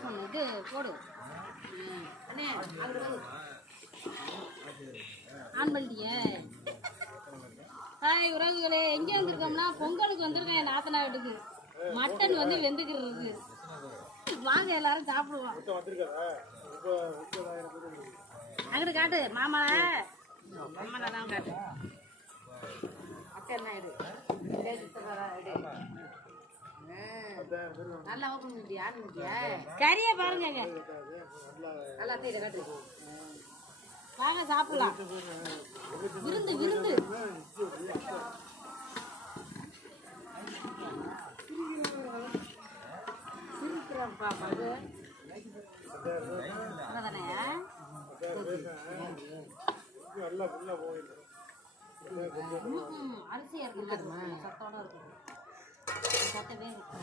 Of பண்ணு இது போடு அண்ணே அங்கே ஆன் பண்ணிட்டியே. ஹாய் உறவுகளே, எங்கே வந்திருக்கோம்னா பொங்கலுக்கு வந்திருக்கேன் என் நாத்தனா வீட்டுக்கு. மட்டன் வந்து வெந்துக்கிறது. வாங்க எல்லாரும் சாப்பிடுவோம். அங்கிட்டு காட்டு மாமா மாமா தான் காட்டு. அக்கா என்ன எடு நல்லா ஓப்பன் பண்ணிட்டியா? ஆன் பண்ணிட்டியா? கறியை பாருங்க நல்லா இதை காட்டு. வாங்க சாப்பிடலாம். விருந்து விருந்து சிரிக்கிறான்ப்பா மது தானே அரிசியா இருக்கு சத்தோட இருக்கு சத்தவே இருக்கு.